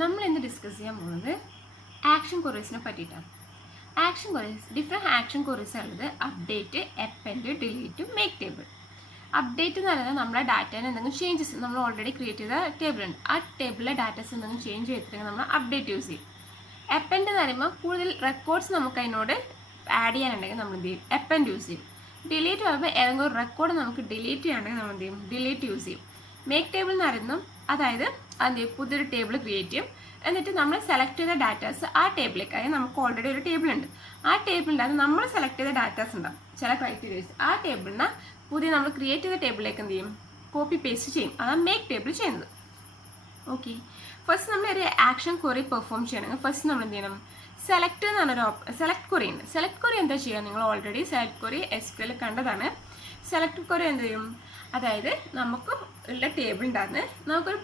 നമ്മൾ ഇന്ന് ഡിസ്കസ് ചെയ്യാൻ പോകുന്നത് ആക്ഷൻ ക്വറീസിനെ പറ്റിയിട്ടാണ്. Action queries, different action queries ഉള്ളത് update, append, delete, make table. Update എന്ന് പറയുന്നത് നമ്മുടെ ഡാറ്റയിൽ എന്തെങ്കിലും ചേഞ്ചസ്, നമ്മൾ ഓൾറെഡി ക്രിയേറ്റ് ചെയ്ത ടേബിൾ ഉണ്ട്, ആ ടേബിളിലെ ഡാറ്റാസ് എന്തെങ്കിലും ചേഞ്ച് ചെയ്തിട്ടുണ്ടെങ്കിൽ നമ്മൾ അപ്ഡേറ്റ് യൂസ് ചെയ്യും. അപ്പെൻഡ് എന്ന് പറയുമ്പോൾ കൂടുതൽ റെക്കോർഡ്സ് നമുക്ക് അതിനോട് ആഡ് ചെയ്യാനുണ്ടെങ്കിൽ നമ്മൾ എന്ത് ചെയ്യും, അപ്പെൻഡ് യൂസ് ചെയ്യും. ഡിലീറ്റ് പറയുമ്പോൾ ഏതെങ്കിലും ഒരു റെക്കോർഡ് നമുക്ക് ഡിലീറ്റ് ചെയ്യാനുണ്ടെങ്കിൽ നമ്മൾ എന്ത് ചെയ്യും, ഡിലീറ്റ് യൂസ് ചെയ്യും. മേക്ക് ടേബിൾ എന്ന് പറയുന്നത് അതായത് എന്ത് ചെയ്യും, പുതിയൊരു ടേബിൾ ക്രിയേറ്റ് ചെയ്യും. എന്നിട്ട് നമ്മൾ സെലക്ട് ചെയ്ത ഡാറ്റാസ് ആ ടേബിളിലേക്ക്, അതായത് നമുക്ക് ഓൾറെഡി ഒരു ടേബിൾ ഉണ്ട്, ആ ടേബിളിൻ്റെ അത് നമ്മൾ സെലക്ട് ചെയ്ത ഡാറ്റാസ് ഉണ്ടാവും, ചില ക്രൈറ്റീരിയസ്, ആ ടേബിളിന് പുതിയ നമ്മൾ ക്രിയേറ്റ് ചെയ്ത ടേബിളിലേക്ക് എന്ത് ചെയ്യും, കോപ്പി പേസ്റ്റ് ചെയ്യും. അതാണ് മേക്ക് ടേബിൾ ചെയ്യുന്നത്. ഓക്കെ, ഫസ്റ്റ് നമ്മൾ ഒരു ആക്ഷൻ ക്വറി പെർഫോം ചെയ്യണമെങ്കിൽ ഫസ്റ്റ് നമ്മൾ എന്ത് ചെയ്യണം, സെലക്ട് എന്ന് പറഞ്ഞൊരു സെലക്ട് ക്വറി ഉണ്ട്. സെലക്ട് ക്വറി എന്താ ചെയ്യുക, നിങ്ങൾ ഓൾറെഡി സെലക്ട് ക്വറി SQL കണ്ടതാണ്. സെലക്ട് ക്വറി എന്ത് ചെയ്യും, അതായത് നമുക്ക് ഉള്ള ടേബിളിൻ്റെ അകത്ത് നമുക്കൊരു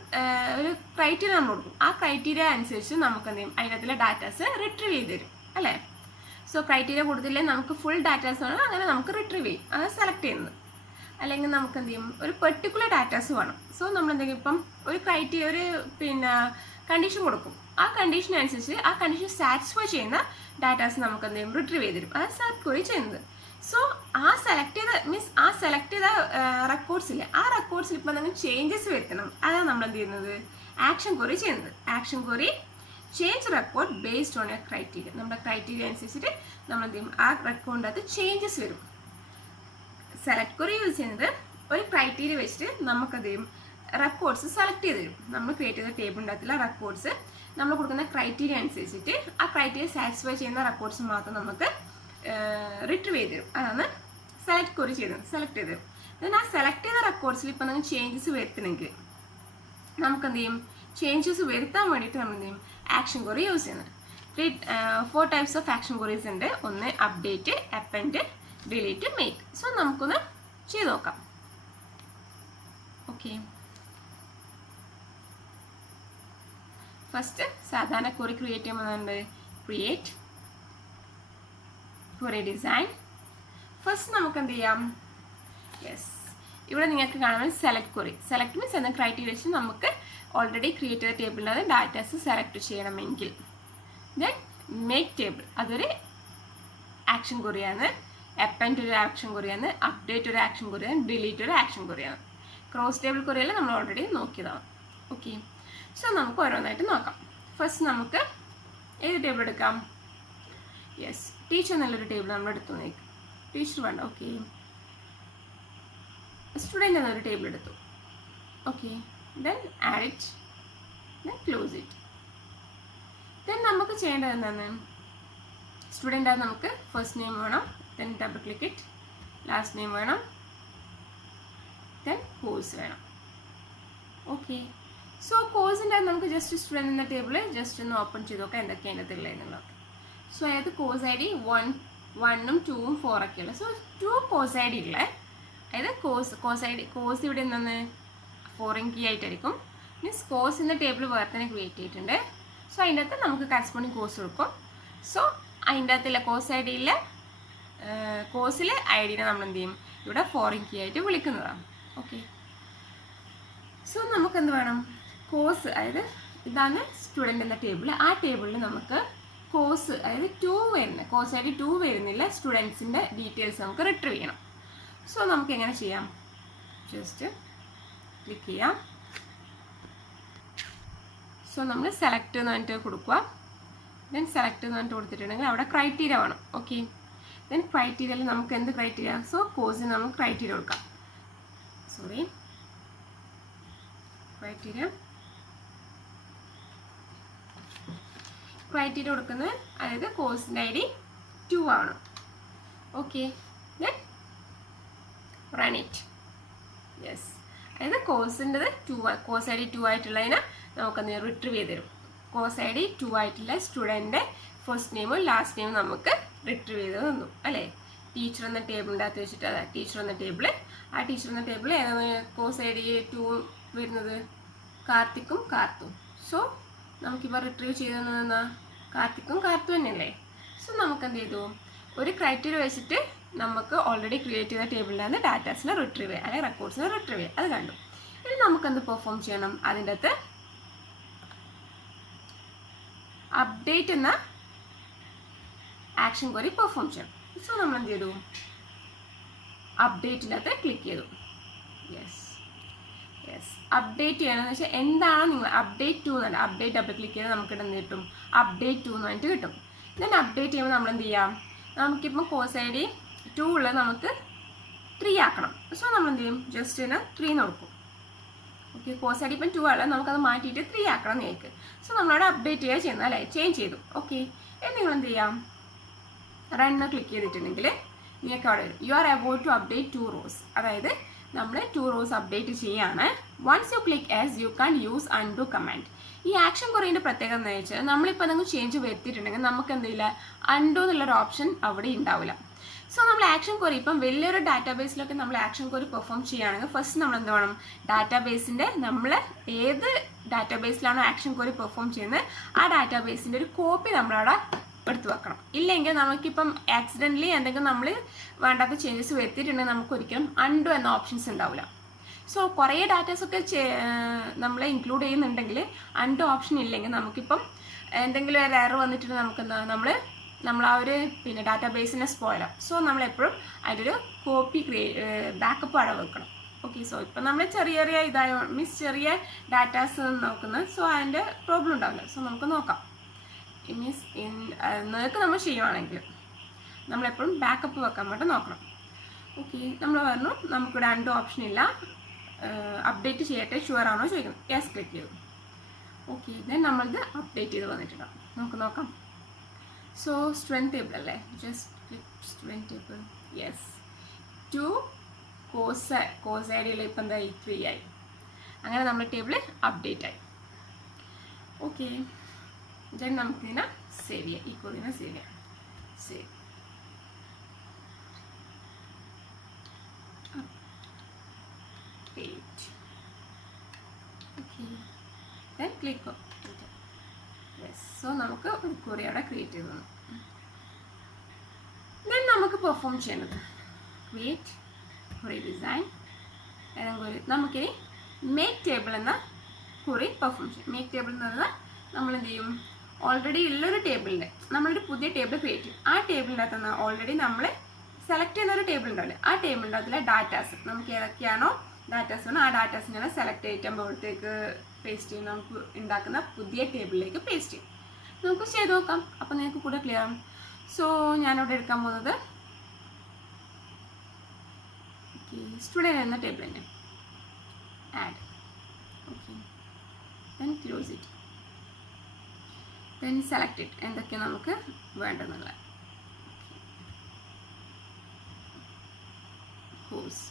ഒരു ക്രൈറ്റീരിയ നമ്മൾ കൊടുക്കും, ആ ക്രൈറ്റീരിയ അനുസരിച്ച് നമുക്ക് എന്ത് ചെയ്യും, അതിനകത്തുള്ള ഡാറ്റാസ് റിട്രീവ് ചെയ്ത് തരും അല്ലേ. സോ ക്രൈറ്റീരിയ കൊടുത്തില്ലെങ്കിൽ നമുക്ക് ഫുൾ ഡാറ്റാസ് വേണം, അങ്ങനെ നമുക്ക് റിട്രീവ് ചെയ്യും, അത് സെലക്ട് ചെയ്യുന്നത്. അല്ലെങ്കിൽ നമുക്ക് എന്ത് ചെയ്യും, ഒരു പെർട്ടിക്കുലർ ഡാറ്റാസ് വേണം. സോ നമ്മൾ എന്തെങ്കിലും ഇപ്പം ഒരു ക്രൈറ്റീരിയ, ഒരു കണ്ടീഷൻ കൊടുക്കും, ആ കണ്ടീഷൻ അനുസരിച്ച് ആ കണ്ടീഷൻ സാറ്റിസ്ഫൈ ചെയ്യുന്ന ഡാറ്റാസ് നമുക്ക് എന്ത് ചെയ്യും, റിട്രീവ് ചെയ്ത് തരും. അത് സെലക്ട് ക്വറി ചെയ്യുന്നത്. സോ ആ സെലക്ട് ചെയ്ത മീൻസ് ആ സെലക്ട് ചെയ്ത റെക്കോർഡ്സിൽ, ആ റെക്കോർഡ്സിൽ ഇപ്പോൾ എന്തെങ്കിലും ചേഞ്ചസ് വരുത്തണം, അതാണ് നമ്മൾ എന്ത് ചെയ്യുന്നത്, ആക്ഷൻ ക്വറി ചെയ്യുന്നത്. Action query change record based on A criteria. നമ്മുടെ ക്രൈറ്റീരിയ അനുസരിച്ചിട്ട് നമ്മൾ എന്ത് ചെയ്യും, ആ റെക്കോർഡിൻ്റെ അകത്ത് ചേഞ്ചസ് വരും. സെലക്ട് ക്വറി യൂസ് ചെയ്യുന്നത് ഒരു ക്രൈറ്റീരിയ വെച്ചിട്ട് നമുക്കത് ചെയ്യും, റെക്കോർഡ്സ് സെലക്ട് ചെയ്ത് തരും. നമ്മൾ ക്രിയേറ്റ് ചെയ്ത ടേബിളിൻ്റെ അകത്തുള്ള റെക്കോർഡ്സ് നമ്മൾ കൊടുക്കുന്ന ക്രൈറ്റീരിയ അനുസരിച്ചിട്ട് ആ ക്രൈറ്റീരിയ സാറ്റിസ്ഫൈ ചെയ്യുന്ന റെക്കോർഡ്സ് മാത്രം നമുക്ക് റിട്രീവ് ചെയ്ത് തരും. അതാണ് സെലക്ട് ക്വറി ചെയ്തത്, സെലക്ട് ചെയ്ത് തരും. then ആ സെലക്ട് ചെയ്ത റെക്കോർഡ്സിൽ ഇപ്പോൾ നമുക്ക് ചേഞ്ചസ് വരുത്തണമെങ്കിൽ നമുക്ക് എന്ത് ചെയ്യും, ചേഞ്ചസ് വരുത്താൻ വേണ്ടിയിട്ട് നമ്മൾ എന്ത് ചെയ്യും, ആക്ഷൻ ക്വറി യൂസ് ചെയ്യുന്നത്. 4 ടൈപ്സ് ഓഫ് ആക്ഷൻ ക്വറീസ് ഉണ്ട്. ഒന്ന് update, append, delete, make. So നമുക്കൊന്ന് ചെയ്ത് നോക്കാം. ഓക്കെ, ഫസ്റ്റ് സാധാരണ ക്വറി ക്രിയേറ്റ് ചെയ്യുമ്പോൾ ക്രിയേറ്റ് ക്വറി ഡിസൈൻ. ഫസ്റ്റ് നമുക്ക് എന്ത് ചെയ്യാം, യെസ്, ഇവിടെ നിങ്ങൾക്ക് കാണാൻ സെലക്ട് ക്വറി. സെലക്ട് മീൻസ് എന്ന ക്രൈറ്റീരിയ വെച്ച് നമുക്ക് ഓൾറെഡി ക്രിയേറ്റ് ചെയ്ത ടേബിളിൽ ഡാറ്റാസ് സെലക്ട് ചെയ്യണമെങ്കിൽ. ദെൻ മേക്ക് ടേബിൾ, അതൊരു ആക്ഷൻ ക്വറിയാണ്. അപ്പെൻഡ് ഒരു ആക്ഷൻ ക്വറിയാണ്. അപ്ഡേറ്റ് ഒരു ആക്ഷൻ ക്വറിയാണ്. ഡിലീറ്റ് ഒരു ആക്ഷൻ ക്വറിയാണ്. ക്രോസ് ടേബിൾ ക്വറിയിൽ നമ്മൾ ഓൾറെഡി നോക്കിയതാണ്. ഓക്കെ, സോ നമുക്ക് ഓരോന്നായിട്ട് നോക്കാം. ഫസ്റ്റ് നമുക്ക് ഏത് ടേബിൾ എടുക്കാം, യെസ്, ടീച്ചർ എന്നുള്ളൊരു ടേബിൾ നമ്മൾ എടുത്തു. നോക്കാം, ടീച്ചർ വേണ്ട. ഓക്കെ, സ്റ്റുഡൻറ്റ് എന്നൊരു ടേബിൾ എടുത്തു. Okay, then add it, then close it. Then നമുക്ക് ചെയ്യേണ്ടത് എന്താണ്, സ്റ്റുഡൻ്റ് അത് നമുക്ക് ഫസ്റ്റ് നെയിം വേണം, then double click it, last name വേണം, ദെൻ കോഴ്സ് വേണം. ഓക്കെ, സോ കോഴ്സിൻ്റെ അത് നമുക്ക് ജസ്റ്റ് സ്റ്റുഡൻറ്റ് എന്ന ടേബിൾ ജസ്റ്റ് ഒന്ന് ഓപ്പൺ ചെയ്ത് നോക്കാം എന്തൊക്കെയാണ് അതിനകത്ത് ഉള്ളതെന്നുള്ളത്. സോ അതായത് കോഴ്സ് ID 1, 2, 4 ഒക്കെയുള്ള. സോ 2 കോഴ്സ് ID ഉള്ള, അതായത് കോഴ്സ് ഇവിടെ എന്താണ് ഫോറിൻ കീ ആയിട്ടായിരിക്കും. മീൻസ് കോഴ്സിൻ്റെ ടേബിൾ വേറെ തന്നെ ക്രിയേറ്റ് ചെയ്തിട്ടുണ്ട്. സോ അതിൻ്റെ അകത്ത് നമുക്ക് കറസ്പോണ്ടിങ് കോഴ്സ് കൊടുക്കും. സോ അതിൻ്റെ അകത്തുള്ള കോഴ്സ് ID കോഴ്സിലെ ID നമ്മൾ എന്ത് ചെയ്യും, ഇവിടെ ഫോറിൻ കീ ആയിട്ട് വിളിക്കുന്നതാണ്. ഓക്കെ, സോ നമുക്ക് എന്ത് വേണം, കോഴ്സ്, അതായത് ഇതാണ് സ്റ്റുഡൻ്റ് എന്ന ടേബിൾ. ആ ടേബിളിൽ നമുക്ക് കോഴ്സ്, അതായത് 2 വരുന്ന കോഴ്സ് ID 2 വരുന്നില്ല സ്റ്റുഡൻസിൻ്റെ ഡീറ്റെയിൽസ് നമുക്ക് റിട്രീവ് ചെയ്യണം. സോ നമുക്ക് എങ്ങനെ ചെയ്യാം, ജസ്റ്റ് ക്ലിക്ക് ചെയ്യാം. സോ നമ്മൾ സെലക്ട് എന്ന് പറഞ്ഞിട്ട് കൊടുക്കുക. ദെൻ സെലക്ട് എന്ന് പറഞ്ഞിട്ട് കൊടുത്തിട്ടുണ്ടെങ്കിൽ അവിടെ ക്രൈറ്റീരിയ വേണം. ഓക്കെ, ദെൻ ക്രൈറ്റീരിയയിൽ നമുക്ക് എന്ത് ക്രൈറ്റീരിയ, സോ കോഴ്സിന് നമുക്ക് ക്രൈറ്റീരിയ കൊടുക്കാം. സോറി, ക്രൈറ്റീരിയ കൊടുക്കുന്നത്, അതായത് കോഴ്സിൻ്റെ ID 2 ആണ്. Okay, then run it. Yes, അതായത് കോഴ്സിൻ്റെത് 2, കോഴ്സ് ID 2 ആയിട്ടുള്ളതിന് നമുക്കത് റിട്രീവ് ചെയ്ത് തരും. കോഴ്സ് ID 2 ആയിട്ടുള്ള സ്റ്റുഡൻറ്റിൻ്റെ ഫസ്റ്റ് നെയിമും ലാസ്റ്റ് നെയിമും നമുക്ക് റിട്രീവ് ചെയ്ത് തന്നു അല്ലേ. ടീച്ചർ എന്ന ടേബിളിൻ്റെ അകത്ത് വെച്ചിട്ട്, അതാ ടീച്ചർ എന്ന ടേബിൾ, ആ ടീച്ചർ എന്ന ടേബിൾ ഏതാണ് കോഴ്സ് ID 2 വരുന്നത്, കാർത്തിക്കും കാർത്തും. സോ നമുക്കിപ്പോൾ റിട്രീവ് ചെയ്തെന്നാ കാർത്തിക്കും കാർത്തു തന്നെയല്ലേ. സോ നമുക്ക് എന്ത് ചെയ്തു, ഒരു ക്രൈറ്റീരിയ വെച്ചിട്ട് നമുക്ക് ഓൾറെഡി ക്രിയേറ്റ് ചെയ്ത ടേബിളിലാണ് ഡാറ്റാസിനെ റിട്രീവ് ചെയ്യുക, അല്ലെങ്കിൽ റെക്കോർഡ്സിനെ റിട്രീവ് ചെയ്യുക, അത് കണ്ടു. ഇനി നമുക്കെന്ത് പെർഫോം ചെയ്യണം, അതിൻ്റെ അകത്ത് അപ്ഡേറ്റ് എന്ന ആക്ഷൻ ക്വറി പെർഫോം ചെയ്യണം. സോ നമ്മൾ എന്ത് ചെയ്തു, അപ്ഡേറ്റിനകത്ത് ക്ലിക്ക് ചെയ്തു. യെസ് അപ്ഡേറ്റ് ചെയ്യണമെന്ന് വെച്ചാൽ എന്താണ് നിങ്ങൾ അപ്ഡേറ്റ് ടു എന്നല്ല, അപ്ഡേറ്റ് ഡബിൾ ക്ലിക്ക് ചെയ്താൽ നമുക്ക് എന്ത് കിട്ടും, അപ്ഡേറ്റ് ടു എന്ന് പറഞ്ഞിട്ട് കിട്ടും. ദെൻ അപ്ഡേറ്റ് ചെയ്യുമ്പോൾ നമ്മൾ എന്ത് ചെയ്യാം, നമുക്കിപ്പോൾ കോഴ്സ് ഐ ഡി 2 ഉള്ളത് നമുക്ക് 3 ആക്കണം. സോ നമ്മൾ എന്ത് ചെയ്യും, ജസ്റ്റ് ഇതിന് 3 കൊടുക്കും. ഓക്കെ, കോഴ്സ് ഐ ഡി ഇപ്പം 2 ആണ്, നമുക്കത് മാറ്റിയിട്ട് 3 ആക്കണം നിങ്ങൾക്ക്. സോ നമ്മളവിടെ അപ്ഡേറ്റ് ചെയ്യുക ചെയ്യുന്നത് അല്ലേ, ചേഞ്ച് ചെയ്തു. ഓക്കെ, നിങ്ങൾ എന്ത് ചെയ്യാം, റണ്ണ് ക്ലിക്ക് ചെയ്തിട്ടുണ്ടെങ്കിൽ നിങ്ങൾക്ക് അവിടെ വരും, you are about to update 2 rows. അതായത് നമ്മൾ 2 rows അപ്ഡേറ്റ് ചെയ്യാണ്. Once you click as you can use undo command. ഈ ആക്ഷൻ ക്വറീൻ്റെ പ്രത്യേകത എന്ന് വെച്ചാൽ നമ്മളിപ്പോൾ എന്തെങ്കിലും ചേഞ്ച് വരുത്തിയിട്ടുണ്ടെങ്കിൽ നമുക്ക് എന്തെയില്ല, അൺഡു എന്നുള്ളൊരു ഓപ്ഷൻ അവിടെ ഉണ്ടാവില്ല. സോ നമ്മൾ ആക്ഷൻ ക്വറി ഇപ്പം വലിയൊരു ഡാറ്റാബേസിലൊക്കെ നമ്മൾ ആക്ഷൻ ക്വറി പെർഫോം ചെയ്യുകയാണെങ്കിൽ ഫസ്റ്റ് നമ്മൾ എന്ത് വേണം, ഡാറ്റാബേസിൻ്റെ നമ്മൾ ഏത് ഡാറ്റാബേസിലാണോ ആക്ഷൻ ക്വറി പെർഫോം ചെയ്യുന്നത് ആ ഡാറ്റാബേസിൻ്റെ ഒരു കോപ്പി നമ്മളവിടെ എടുത്ത് വെക്കണം. ഇല്ലെങ്കിൽ നമുക്കിപ്പം ആക്സിഡൻ്റലി എന്തെങ്കിലും നമ്മൾ വേണ്ടാത്ത ചേഞ്ചസ് വരുത്തിയിട്ടുണ്ടെങ്കിൽ നമുക്ക് ഒരിക്കലും അൺഡു എന്ന ഓപ്ഷൻസ് ഉണ്ടാവില്ല. സോ കുറേ ഡാറ്റാസൊക്കെ നമ്മൾ ഇൻക്ലൂഡ് ചെയ്യുന്നുണ്ടെങ്കിൽ അൺഡു ഓപ്ഷൻ ഇല്ലെങ്കിൽ നമുക്കിപ്പം എന്തെങ്കിലും ഒരു എറർ വന്നിട്ടുണ്ടെങ്കിൽ നമുക്ക് എന്താ, നമ്മൾ ആ ഒരു ഡാറ്റാബേസിനെ സ്പോയിലാം. സോ നമ്മളെപ്പോഴും അതിൻ്റെ ഒരു കോപ്പി ബാക്കപ്പ് അവിടെ വെക്കണം. ഓക്കെ, സോ ഇപ്പം നമ്മൾ ചെറിയ ചെറിയ ഡാറ്റാസ് നോക്കുന്നത്, സോ അതിൻ്റെ പ്രോബ്ലം ഉണ്ടാവില്ല. സോ നമുക്ക് നോക്കാം. നിങ്ങൾക്ക് നമ്മൾ ചെയ്യുവാണെങ്കിൽ നമ്മളെപ്പോഴും ബാക്കപ്പ് വെക്കാൻ വേണ്ടി നോക്കണം. ഓക്കെ, നമ്മൾ പറഞ്ഞു നമുക്കിവിടെ അൺഡു ഓപ്ഷൻ ഇല്ല, അപ്ഡേറ്റ് ചെയ്യട്ടെ ഷുവർ ആണോ ചോദിക്കണം. യെസ് ക്ലിക്ക് ചെയ്തു. ഓക്കെ, ദെൻ നമ്മളിത് അപ്ഡേറ്റ് ചെയ്ത് വന്നിട്ടുണ്ടാവും. നമുക്ക് നോക്കാം. സോ സ്റ്റുഡൻറ് ടേബിൾ അല്ലേ, just click student table. Yes, 2 course I ഡിയിൽ ഇപ്പം എന്തായി 3 ആയി. അങ്ങനെ നമ്മുടെ ടേബിൾ അപ്ഡേറ്റ് ആയി. ഓക്കെ, ദെൻ നമുക്കിതിനെ സേവ് ചെയ്യാം, ഈ കോഡിനെ സേവ് ചെയ്യാം. Save. Update. Okay, then click. Yes, so നമുക്ക് ഒരു ക്വറി അവിടെ ക്രിയേറ്റ് ചെയ്തു. ദെൻ നമുക്ക് പെർഫോം ചെയ്യുന്നത് ക്രിയേറ്റ് ക്വറി ഡിസൈൻ നമുക്കിനി മേക്ക് ടേബിൾ എന്ന ക്വറി പെർഫോം ചെയ്യും. മേക്ക് ടേബിൾ എന്ന് പറഞ്ഞാൽ നമ്മൾ എന്ത് ചെയ്യും, ഓൾറെഡി ഉള്ളൊരു ടേബിളിൻ്റെ നമ്മളൊരു പുതിയ ടേബിൾ ക്രിയേറ്റ് ചെയ്യും. ആ ടേബിളിൻ്റെ അകത്ത് ഓൾറെഡി നമ്മൾ സെലക്ട് ചെയ്യുന്നൊരു ടേബിൾ ഉണ്ടാവില്ല, ആ ടേബിളിൻ്റെ അകത്തിലെ ഡാറ്റാസ് നമുക്ക് ഏതൊക്കെയാണോ ഡാറ്റാസ് വേണം ആ ഡാറ്റാസിനെ സെലക്ട് ചെയ്തിട്ട് ബോർഡിലേക്ക് പേസ്റ്റ് ചെയ്യും. നമുക്ക് ഉണ്ടാക്കുന്ന പുതിയ ടേബിളിലേക്ക് പേസ്റ്റ് ചെയ്യും. നമുക്ക് ചെയ്ത് നോക്കാം, അപ്പോൾ നിങ്ങൾക്ക് കൂടെ ക്ലിയർ ആവും. സോ ഞാനിവിടെ എടുക്കാൻ പോകുന്നത് സ്റ്റുഡൻറ്റ് എന്ന ടേബിൾ തന്നെ add. Okay, then close it. Then select it, എന്തൊക്കെയാണ് നമുക്ക് വേണ്ടതെന്നുള്ള കോഴ്സ്.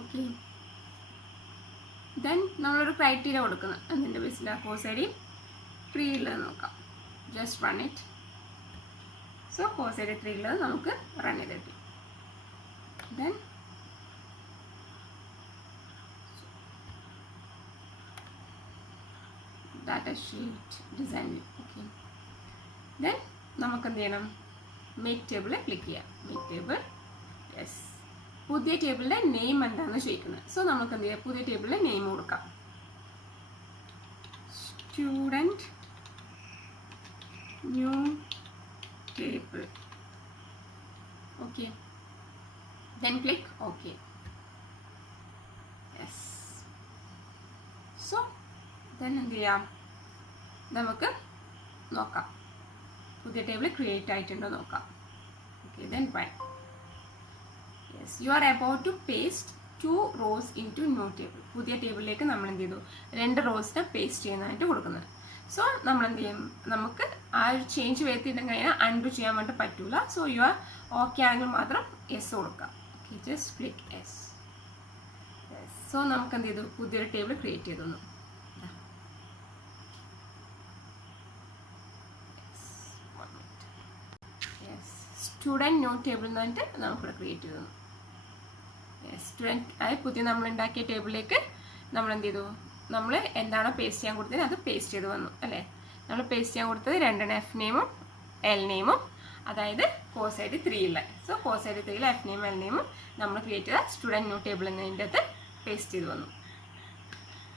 ഓക്കെ, ദെൻ നമ്മളൊരു ക്രൈറ്റീരിയ കൊടുക്കുന്നത് അതിൻ്റെ ബേസിൽ ആ കോഴ്സ് ഐ ഡി 3 ഉള്ളത് നോക്കാം. Just run it. So course I D 3 ഉള്ളത് നമുക്ക് റൺ ചെയ്തിട്ട് then data sheet design. Okay, then നമുക്ക് എന്ത് ചെയ്യണം, മേക്ക് ടേബിൾ ക്ലിക്ക് ചെയ്യാം. Make table. യെസ്, പുതിയ ടേബിളിൻ്റെ നെയിം എന്താണെന്ന് ചോദിക്കുന്നത്. സോ നമുക്ക് എന്ത് ചെയ്യാം, പുതിയ ടേബിളിൻ്റെ നെയിം കൊടുക്കാം. Student new table. Okay, then click okay. Yes, so then എന്ത് ചെയ്യാം, നമുക്ക് നോക്കാം പുതിയ ടേബിൾ ക്രിയേറ്റ് ആയിട്ടുണ്ടോ നോക്കാം. Okay, then run. Yes, you are about to paste 2 rows into new table. പുതിയ ടേബിളിലേക്ക് നമ്മൾ എന്ത് ചെയ്തു, 2 റോസിനെ പേസ്റ്റ് ചെയ്യുന്നതായിട്ട് കൊടുക്കുന്നത്. സോ നമ്മൾ എന്ത് ചെയ്യും, നമുക്ക് ആ ഒരു ചേഞ്ച് വരുത്തിയിട്ടുണ്ടെങ്കിൽ അതിനെ അൺഡു ചെയ്യാൻ വേണ്ടി പറ്റൂല. സോ യു ആർ ഓക്കെ ആണെങ്കിൽ മാത്രം യെസ് കൊടുക്കാം. Okay, just click yes. Yes, so നമുക്ക് എന്ത് ചെയ്തു, പുതിയൊരു ടേബിൾ ക്രിയേറ്റ് ചെയ്തു. സ്റ്റുഡൻറ്റ് ന്യൂ ടേബിൾ എന്ന് പറഞ്ഞിട്ട് നമുക്കിവിടെ ക്രിയേറ്റ് ചെയ്തു. സ്റ്റുഡൻറ്റ് അതായത് പുതിയ നമ്മൾ ഉണ്ടാക്കിയ ടേബിളിലേക്ക് നമ്മൾ എന്ത് ചെയ്തു, നമ്മൾ എന്താണോ പേസ്റ്റ് ചെയ്യാൻ കൊടുത്തത് അത് പേസ്റ്റ് ചെയ്ത് വന്നു അല്ലേ. നമ്മൾ പേസ്റ്റ് ചെയ്യാൻ കൊടുത്തത് 2 എഫ് നെയിമും എൽ നെയിമും, അതായത് കോഴ്സ് ഐ ഡി 3 ഉള്ള. So course I D 3 F നെയിമും എൽ നെയിമും നമ്മൾ ക്രിയേറ്റ് ചെയ്ത സ്റ്റുഡൻറ്റ് ന്യൂ ടേബിൾ എന്നതിൻ്റെ അകത്ത് പേസ്റ്റ് ചെയ്ത് വന്നു.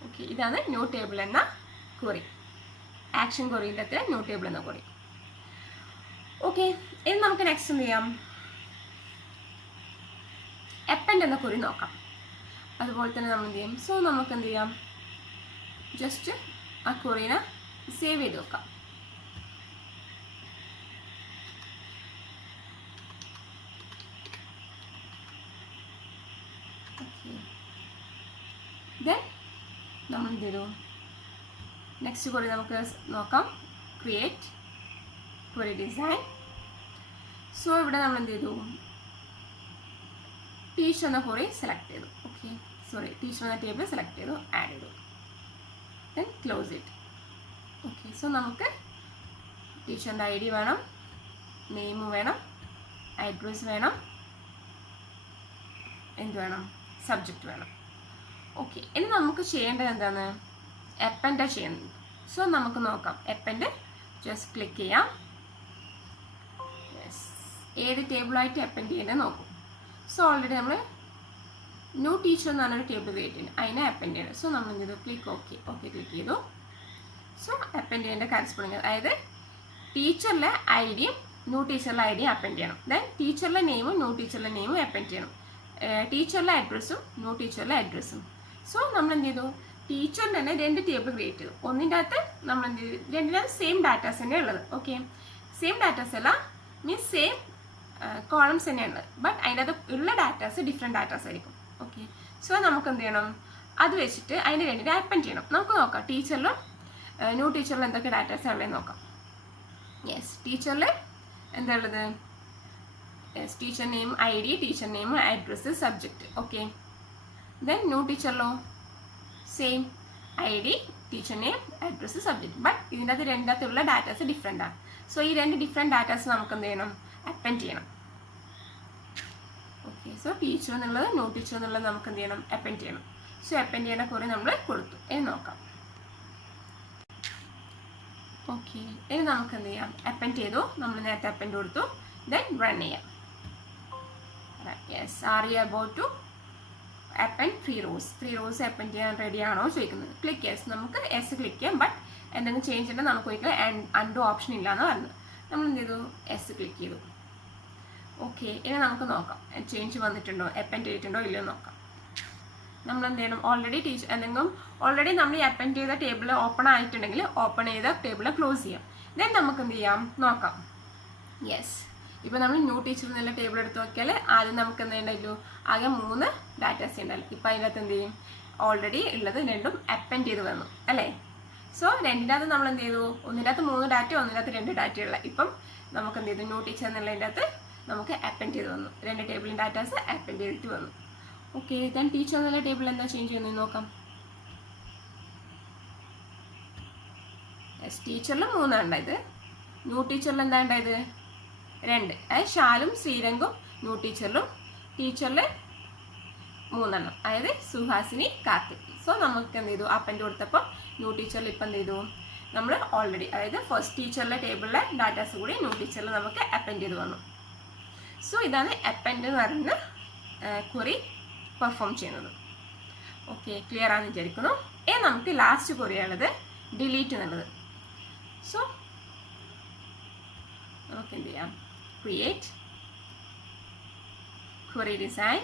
ഓക്കെ, ഇതാണ് ന്യൂ ടേബിൾ എന്ന ക്വറി. ആക്ഷൻ ക്വറിൻ്റെ അകത്ത് ന്യൂ ടേബിൾ എന്ന ക്വറി. ഓക്കെ, ഇനി നമുക്ക് നെക്സ്റ്റ് എന്ത് ചെയ്യാം, അപ്പൻഡ് എന്ന ക്വറി നോക്കാം. അതുപോലെ തന്നെ നമ്മൾ എന്ത് ചെയ്യും, സോ നമുക്ക് എന്ത് ചെയ്യാം, ജസ്റ്റ് ആ ക്വറീനെ സേവ് ചെയ്ത് വെക്കാം. ദെൻ നമ്മൾ എന്ത് ചെയ്തു, നെക്സ്റ്റ് ക്വറി നമുക്ക് നോക്കാം, ക്രിയേറ്റ് ക്വറി ഡിസൈൻ. സോ ഇവിടെ നമ്മൾ എന്ത് ചെയ്തു, ടീച്ചർ എന്ന ക്വറി സെലക്ട് ചെയ്തു. ഓക്കെ, സോറി, ടീച്ചർ എന്ന ടേബിൾ സെലക്ട് ചെയ്തു, ആഡ് ചെയ്തു. Then close it. Okay, so നമുക്ക് ടീച്ചറിൻ്റെ ID വേണം, നെയിം വേണം, അഡ്രസ് വേണം, എന്ത് വേണം, സബ്ജക്റ്റ് വേണം. ഓക്കെ, ഇനി നമുക്ക് ചെയ്യേണ്ടത് എന്താണ്, അപ്പൻഡ് ചെയ്യുന്നത്. സോ നമുക്ക് നോക്കാം, അപ്പൻഡ് ജസ്റ്റ് ക്ലിക്ക് ചെയ്യാം. യെസ്, ഏത് ടേബിളായിട്ട് അപ്പൻഡ് ചെയ്യേണ്ടത് നോക്കും. സോ ഓൾറെഡി നമ്മൾ ന്യൂ ടീച്ചർ എന്ന് പറഞ്ഞൊരു ടേബിൾ ക്രിയേറ്റ് ചെയ്യുന്നത്, അതിനെ അപ്പൻഡ് ചെയ്യണം. സോ നമ്മൾ എന്ത് ചെയ്തു, ക്ലിക്ക് ഓക്കെ ക്ലിക്ക് ചെയ്തു. സോ അപ്പൻഡ് ചെയ്യേണ്ട കറസ്പോണ്ടിങ്, അതായത് ടീച്ചറിലെ ഐഡിയും ന്യൂ ടീച്ചറിലെ ഐഡിയും അപ്പൻഡ് ചെയ്യണം. ദെൻ ടീച്ചറിലെ നെയിമും ന്യൂ ടീച്ചറിലെ നെയിമും അപ്പൻഡ് ചെയ്യണം. ടീച്ചറിലെ അഡ്രസ്സും ന്യൂ ടീച്ചറിലെ അഡ്രസ്സും. സോ നമ്മൾ എന്ത് ചെയ്തു, ടീച്ചറിന് തന്നെ 2 ടേബിൾ ക്രിയേറ്റ് ചെയ്തു. ഒന്നിൻ്റെ അകത്ത് നമ്മൾ എന്ത് ചെയ്തു, രണ്ടിനകത്ത് സെയിം ഡാറ്റാസ് തന്നെ ഉള്ളത്. ഓക്കെ, സെയിം ഡാറ്റാസ് അല്ല, മീൻസ് സെയിം കോളംസ് തന്നെയാണ്, ബട്ട് അതിൻ്റെ അകത്ത് ഉള്ള ഡാറ്റാസ് ഡിഫറെൻറ്റ് ഡാറ്റാസ് ആയിരിക്കും. ഓക്കെ, സോ നമുക്ക് എന്ത് ചെയ്യണം, അത് വെച്ചിട്ട് അതിൻ്റെ രണ്ടിനെ അപ്പൻഡ് ചെയ്യണം. നമുക്ക് നോക്കാം ടീച്ചറിലും ന്യൂ ടീച്ചറിലും എന്തൊക്കെ ഡാറ്റാസ് ഉള്ളതെന്ന് നോക്കാം. യെസ്, ടീച്ചറിൽ എന്താ ഉള്ളത്, yes, teacher name ID, teacher name, address, subject. Okay, then new ടീച്ചറിലോ same ID, teacher name, address, subject. But ഇതിൻ്റെ അകത്ത് രണ്ടകത്തുള്ള ഡാറ്റാസ് ഡിഫറെൻ്റ് ആണ്. സോ ഈ 2 ഡിഫറെൻറ്റ് ഡാറ്റാസ് നമുക്ക് എന്ത് ചെയ്യണം, അപ്പൻഡ് ചെയ്യണം. ഓക്കെ, സോ ടീച്ചർ എന്നുള്ളത് ന്യൂ ടീച്ചർ എന്നുള്ളത് നമുക്ക് എന്ത് ചെയ്യണം, അപ്പൻഡ് ചെയ്യണം. സോ അപ്പൻഡ് ചെയ്യേണ്ട കുറെ നമ്മൾ കൊടുത്തു. ഇനി നോക്കാം. ഓക്കെ, ഇനി നമുക്ക് എന്ത് ചെയ്യാം, അപ്പൻഡ് ചെയ്തു, നമ്മൾ നേരത്തെ അപ്പൻഡ് കൊടുത്തു. ദെൻ റൺ ചെയ്യാം. Yes, are you about to append 3 rows. 3 rows append ചെയ്യാൻ റെഡി ആണോ ചോദിക്കുന്നത്. ക്ലിക്ക് യെസ്, നമുക്ക് യെസ് ക്ലിക്ക് ചെയ്യാം. ബട്ട് എന്തെങ്കിലും ചേഞ്ച് ഉണ്ടെങ്കിൽ നമുക്ക് ഒരിക്കലും അൺഡു ഓപ്ഷൻ ഇല്ല എന്ന് പറഞ്ഞു. നമ്മൾ എന്ത് ചെയ്തു, യെസ് ക്ലിക്ക് ചെയ്തു. ഓക്കെ, ഇനി നമുക്ക് നോക്കാം ചേഞ്ച് വന്നിട്ടുണ്ടോ, അപ്പൻഡ് ചെയ്തിട്ടുണ്ടോ ഇല്ലയോ നോക്കാം. നമ്മൾ എന്ത് ചെയ്യണം, ഓൾറെഡി നമ്മൾ ഈ അപ്പൻഡ് ചെയ്ത ടേബിൾ ഓപ്പൺ ആയിട്ടുണ്ടെങ്കിൽ ഓപ്പൺ ചെയ്ത ടേബിൾ ക്ലോസ് ചെയ്യാം. ദെൻ നമുക്ക് എന്ത് ചെയ്യാം നോക്കാം. യെസ്, ഇപ്പോൾ നമ്മൾ ന്യൂ ടീച്ചർ എന്നുള്ള ടേബിൾ എടുത്ത് നോക്കിയാൽ ആദ്യം നമുക്ക് എന്ത് ചെയ്യണ്ടല്ലോ, ആകെ 3 ഡാറ്റാസ് ഉണ്ടല്ലോ. ഇപ്പോൾ അതിനകത്ത് എന്ത് ചെയ്യും, ഓൾറെഡി ഉള്ളത് രണ്ടും അപ്പൻഡ് ചെയ്ത് വന്നു അല്ലേ. സോ രണ്ടിൻ്റെ അകത്ത് നമ്മൾ എന്ത് ചെയ്തു, ഒന്നിൻ്റെ അകത്ത് 3 ഡാറ്റ, ഒന്നിൻ്റെ അകത്ത് 2 ഡാറ്റയുള്ള. ഇപ്പം നമുക്ക് എന്ത് ചെയ്തു, ന്യൂ ടീച്ചർ എന്നുള്ളതിൻ്റെ അകത്ത് നമുക്ക് അപ്പൻഡ് ചെയ്ത് വന്നു, 2 ടേബിളിൻ്റെ ഡാറ്റാസ് അപ്പൻഡ് ചെയ്തിട്ട് വന്നു. ഓക്കെ, ദെൻ ടീച്ചർ എന്നുള്ള ടേബിൾ എന്താ ചേഞ്ച് ചെയ്യുന്നത് നോക്കാം. യെസ്, ടീച്ചറിൽ 3 ഉണ്ടായത്, ന്യൂ ടീച്ചറിൽ എന്താ ഉണ്ടായത് 2. അതായത് ഷാലും ശ്രീരംഗും ന്യൂ ടീച്ചറിലും, ടീച്ചറിൽ 3 അതായത് സുഹാസിനി, കാർത്തിക്. സോ നമുക്ക് എന്ത് ചെയ്തു, അപ്പൻഡ് കൊടുത്തപ്പോൾ ന്യൂ ടീച്ചറിൽ ഇപ്പം എന്ത് ചെയ്തു, നമ്മൾ ഓൾറെഡി അതായത് ഫസ്റ്റ് ടീച്ചറിലെ ടേബിളിലെ ഡാറ്റാസ് കൂടി ന്യൂ ടീച്ചറിൽ നമുക്ക് അപ്പൻഡ് ചെയ്ത് വന്നു. സോ ഇതാണ് അപ്പൻഡ് എന്ന് പറയുന്ന ക്വറി പെർഫോം ചെയ്യുന്നത്. ഓക്കെ, ക്ലിയർ ആണെന്ന് വിചാരിക്കുന്നു. ഇനി നമുക്ക് ലാസ്റ്റ് ക്വറിയുള്ളത് ഡിലീറ്റ് എന്നുള്ളത്. സോ നമുക്ക് എന്ത് ചെയ്യാം, ക്രിയേറ്റ് ക്വറി ഡിസൈൻ.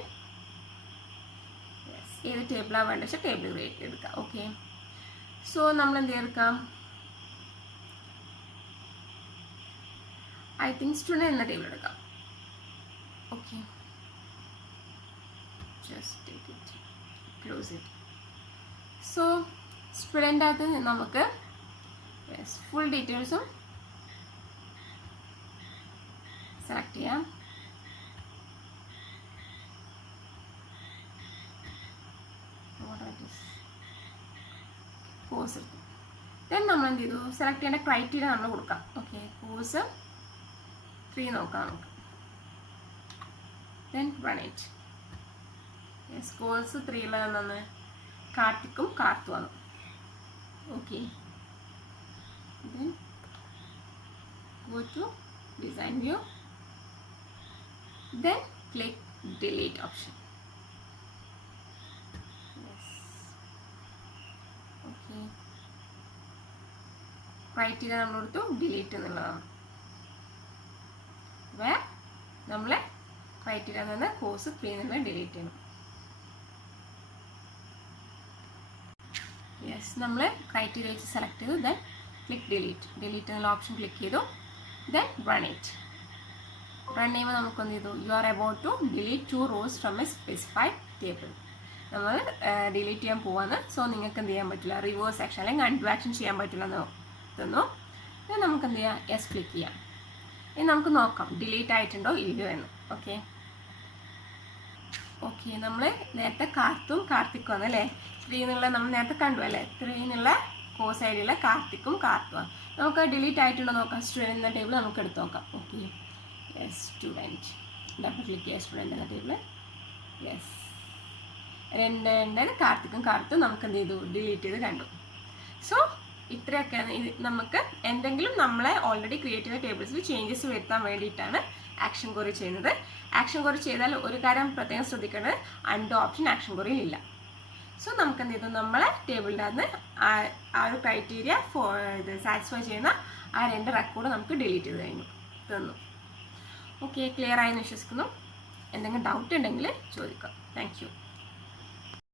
യെസ്, ഏത് ടേബിളാണ് വേണ്ടത് വെച്ചാൽ ടേബിൾ ക്രിയേറ്റ് ചെയ്തെടുക്കാം. ഓക്കെ, സോ നമ്മൾ എന്ത് ചെയ്തെടുക്കാം, ഐ തിങ്ക് സ്റ്റുഡൻറ് എന്ന ടേബിൾ എടുക്കാം. Okay, just take it, close it. So student അകത്ത് നമുക്ക് ഫുൾ ഡീറ്റെയിൽസും സെലക്ട് ചെയ്യാം. കോഴ്സ് എടുത്തു. ദെൻ നമ്മൾ എന്ത് ചെയ്തു, സെലക്ട് ചെയ്യേണ്ട ക്രൈറ്റീരിയ നമ്മൾ കൊടുക്കാം. ഓക്കെ, കോഴ്സ് 3 നോക്കാം നമുക്ക്. Then run it. Yes, course 3 ഉള്ളതെന്നാണ് കാർത്തിക്കും കാർത്തുവാണ്. Okay, then go to design view, then click delete option. Yes, okay, criteria നമ്മൾ കൊടുത്തു ഡിലീറ്റ് എന്നുള്ളതാണ്. വേർ നമ്മൾ ക്രൈറ്റീരിയ എന്ന് പറഞ്ഞാൽ കോഴ്സ് ഫ്രീ എന്നുള്ള ഡിലീറ്റ് ചെയ്യണം. യെസ്, നമ്മൾ ക്രൈറ്റീരിയ വെച്ച് സെലക്ട് ചെയ്തു. ദെൻ ക്ലിക്ക് ഡിലീറ്റ് എന്നുള്ള ഓപ്ഷൻ ക്ലിക്ക് ചെയ്തു. Then run it. റൺ ചെയ്യുമ്പോൾ നമുക്ക് എന്ത് ചെയ്തു, you are about to delete 2 rows from a specified table. നമ്മൾ ഡിലീറ്റ് ചെയ്യാൻ പോവാന്ന്. സോ നിങ്ങൾക്ക് എന്ത് ചെയ്യാൻ പറ്റില്ല, റിവേഴ്സ് ആക്ഷൻ അല്ലെങ്കിൽ അൺഡു ആക്ഷൻ ചെയ്യാൻ പറ്റില്ല എന്ന് തന്നു. then നമുക്ക് എന്ത് ചെയ്യാം, യെസ് ക്ലിക്ക് ചെയ്യാം. ഇനി നമുക്ക് നോക്കാം ഡിലീറ്റ് ആയിട്ടുണ്ടോ ഇല്ലയോ എന്ന്. ഓക്കെ നമ്മൾ നേരത്തെ കാർത്തിക്കും അല്ലേ 3 എന്നുള്ള നമ്മൾ നേരത്തെ കണ്ടു അല്ലേ. 3 എന്നുള്ള കോഴ്സ് ഐ ഡിയുള്ള കാർത്തിക്കും കാർത്തുമാണ്. നമുക്ക് ഡിലീറ്റ് ആയിട്ടുണ്ടോ നോക്കാം. സ്റ്റുഡൻറ്റ് എന്ന ടേബിൾ നമുക്ക് എടുത്ത് നോക്കാം. Okay, yes student, double click ചെയ്യുക സ്റ്റുഡൻറ്റ് എന്ന ടേബിൾ. യെസ്, 2 കാർത്തിക്കും കാർത്തും നമുക്ക് എന്ത് ചെയ്തു, ഡിലീറ്റ് ചെയ്ത് കണ്ടു. സോ ഇത്രയൊക്കെയാണ് ഇത്. നമുക്ക് എന്തെങ്കിലും നമ്മളെ ഓൾറെഡി ക്രിയേറ്റ് ചെയ്ത ടേബിൾസിൽ ചേഞ്ചസ് വരുത്താൻ വേണ്ടിയിട്ടാണ് ആക്ഷൻ ക്വറി ചെയ്യുന്നത്. ആക്ഷൻ ക്വറി ചെയ്താൽ ഒരു കാര്യം പ്രത്യേകം ശ്രദ്ധിക്കേണ്ടത്, അൺഡു ഓപ്ഷൻ ആക്ഷൻ ക്വറിയിൽ ഇല്ല. സോ നമുക്ക് എന്ത് ചെയ്തു, നമ്മളെ ടേബിളിൻ്റെ അകത്ത് ആ ഒരു ക്രൈറ്റീരിയ ഇത് സാറ്റിസ്ഫൈ ചെയ്യുന്ന ആ 2 റെക്കോർഡ് നമുക്ക് ഡിലീറ്റ് ചെയ്ത് തന്നു. ഓക്കെ, ക്ലിയർ ആയെന്ന് വിശ്വസിക്കുന്നു. എന്തെങ്കിലും ഡൗട്ട് ഉണ്ടെങ്കിൽ ചോദിക്കാം. Thank you.